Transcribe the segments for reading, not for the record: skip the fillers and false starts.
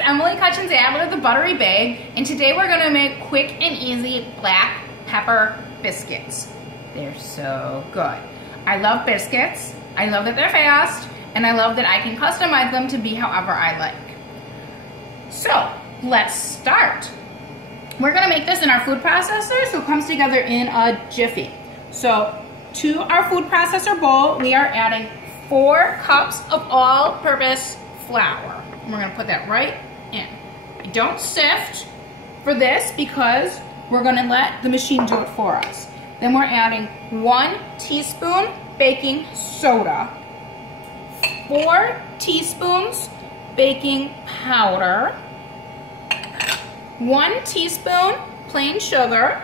Emily Kutchins, Adler, the Buttery Bag, and today we're gonna make quick and easy black pepper biscuits. They're so good. I love biscuits, I love that they're fast, and I love that I can customize them to be however I like. So, let's start. We're gonna make this in our food processor, so it comes together in a jiffy. So, to our food processor bowl, we are adding 4 cups of all-purpose flour. We're gonna put that right in. Don't sift for this because we're gonna let the machine do it for us. Then we're adding 1 teaspoon baking soda, 4 teaspoons baking powder, 1 teaspoon plain sugar,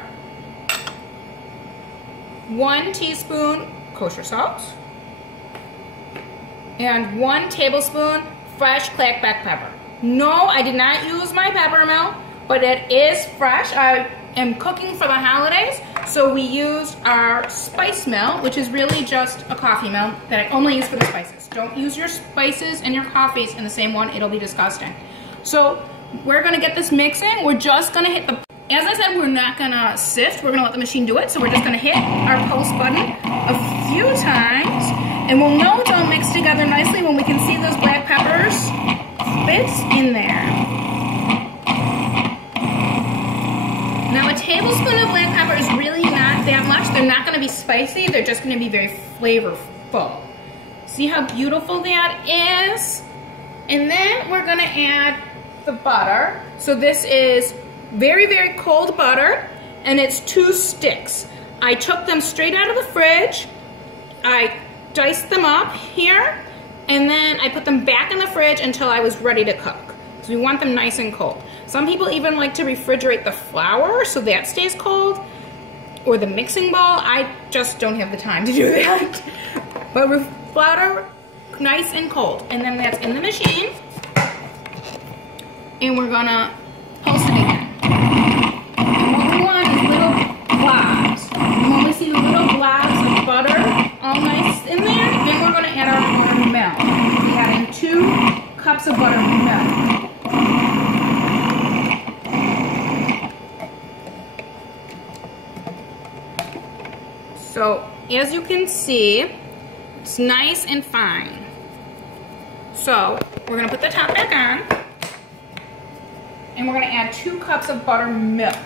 1 teaspoon kosher salt, and 1 tablespoon fresh cracked black pepper. No, I did not use my pepper mill, but it is fresh. I am cooking for the holidays, so we used our spice mill, which is really just a coffee mill that I only use for the spices. Don't use your spices and your coffees in the same one, it'll be disgusting. So we're gonna get this mixing. We're just gonna hit the, as I said, we're not gonna sift, we're gonna let the machine do it, so we're just gonna hit our post button a few times, and we'll know it's all mixed together nicely when we can see those black peppers bits in there. Now a tablespoon of black pepper is really not that much. They're not gonna be spicy, they're just gonna be very flavorful. See how beautiful that is? And then we're gonna add the butter. So this is very, very cold butter, and it's 2 sticks. I took them straight out of the fridge. I diced them up here, and then I put them back in the fridge until I was ready to cook. So we want them nice and cold. Some people even like to refrigerate the flour so that stays cold, or the mixing bowl. I just don't have the time to do that. But with flour, nice and cold. And then that's in the machine, and we're gonna pulse it again. And what we want is little blobs. And when we see the little blobs of butter all nice in there, then we're gonna add our buttermilk. We're adding 2 cups of buttermilk. So, as you can see, it's nice and fine. So, we're gonna put the top back on, and we're gonna add 2 cups of buttermilk.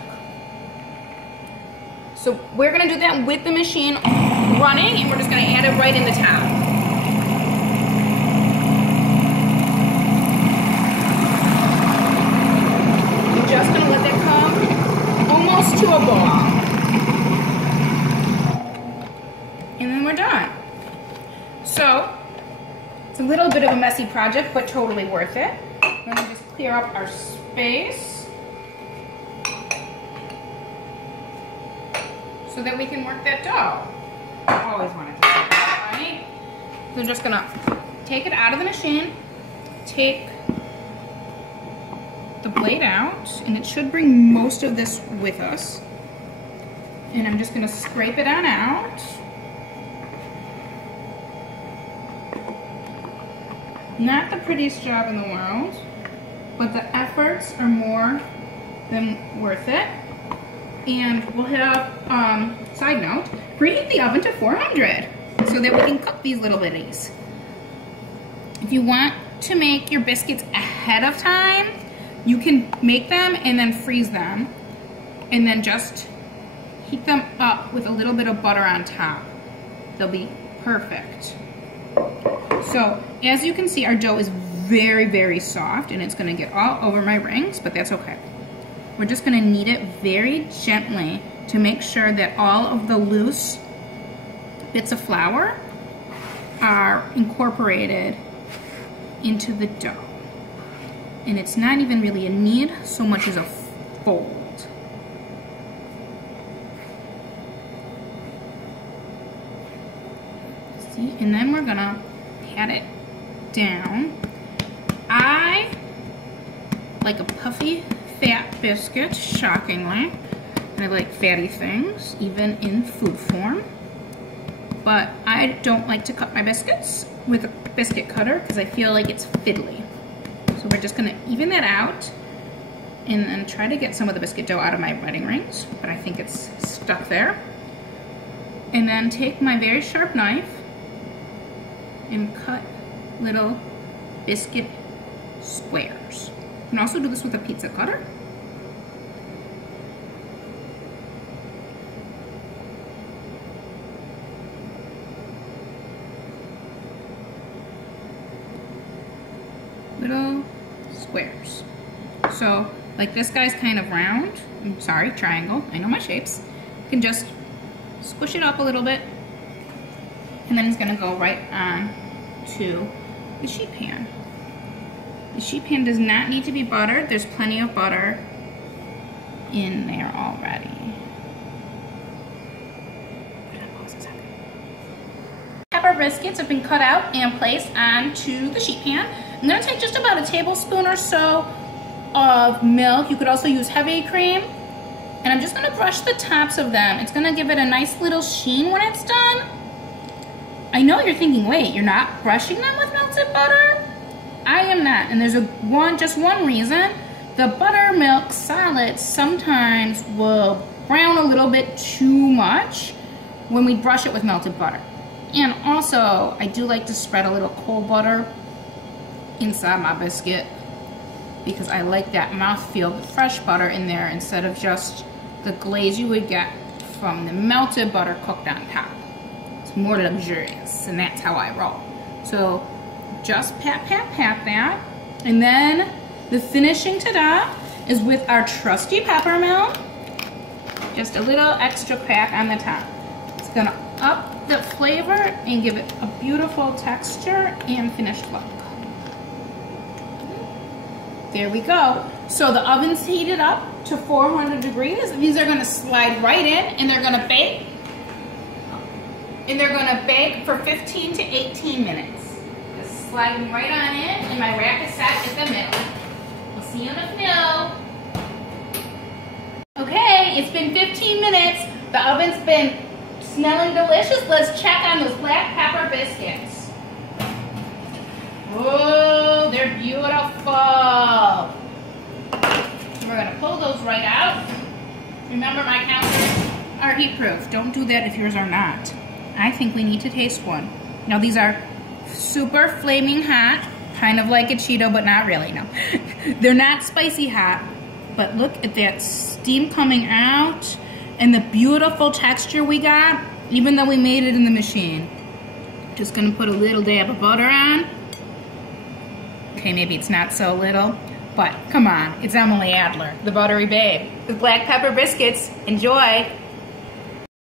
So we're gonna do that with the machine running, and we're just gonna add it right in the top. We're just gonna let that come almost to a ball. And then we're done. So, it's a little bit of a messy project, but totally worth it. We're gonna just clear up our space so that we can work that dough. I always wanted to do that, right? So I'm just gonna take it out of the machine, take the blade out, and it should bring most of this with us. And I'm just gonna scrape it on out. Not the prettiest job in the world, but the efforts are more than worth it. And we'll have, side note, preheat the oven to 400 so that we can cook these little bitties. If you want to make your biscuits ahead of time, you can make them and then freeze them, and then just heat them up with a little bit of butter on top. They'll be perfect. So, as you can see, our dough is very, very soft, and it's gonna get all over my rings, but that's okay. We're just gonna knead it very gently to make sure that all of the loose bits of flour are incorporated into the dough. And it's not even really a knead so much as a fold. See, and then we're gonna pat it down. I like a puffy, fat biscuit, shockingly. And I like fatty things, even in food form. But I don't like to cut my biscuits with a biscuit cutter because I feel like it's fiddly. So we're just gonna even that out and then try to get some of the biscuit dough out of my wedding rings, but I think it's stuck there. And then take my very sharp knife and cut little biscuit squares. You can also do this with a pizza cutter. Little squares. So, like this guy's kind of round. I'm sorry, triangle. I know my shapes. You can just squish it up a little bit, and then it's gonna go right on to the sheet pan. The sheet pan does not need to be buttered. There's plenty of butter in there already. Pepper biscuits have been cut out and placed onto the sheet pan. I'm gonna take just about a tablespoon or so of milk. You could also use heavy cream. And I'm just gonna brush the tops of them. It's gonna give it a nice little sheen when it's done. I know you're thinking, wait, you're not brushing them with melted butter? I am not, and there's just one reason. The buttermilk solids sometimes will brown a little bit too much when we brush it with melted butter. And also, I do like to spread a little cold butter inside my biscuit because I like that mouthfeel of fresh butter in there instead of just the glaze you would get from the melted butter cooked on top. It's more luxurious, and that's how I roll. So just pat, pat, pat that. And then the finishing ta-da is with our trusty pepper mill. Just a little extra crack on the top. It's gonna up the flavor and give it a beautiful texture and finished look. There we go. So the oven's heated up to 400 degrees. These are gonna slide right in and they're gonna bake. And they're gonna bake for 15 to 18 minutes. Just sliding right on in, and my rack is set at the middle. We'll see you in the middle. Okay, it's been 15 minutes. The oven's been smelling delicious. Let's check on those black pepper biscuits. Oh, they're beautiful. We're gonna pull those right out. Remember, my counters are heat proof. Don't do that if yours are not. I think we need to taste one. Now these are super flaming hot, kind of like a Cheeto, but not really, no. They're not spicy hot, but look at that steam coming out and the beautiful texture we got, even though we made it in the machine. Just gonna put a little dab of butter on. Okay, maybe it's not so little, but come on, it's Emily Adler, the buttery babe. With black pepper biscuits, enjoy.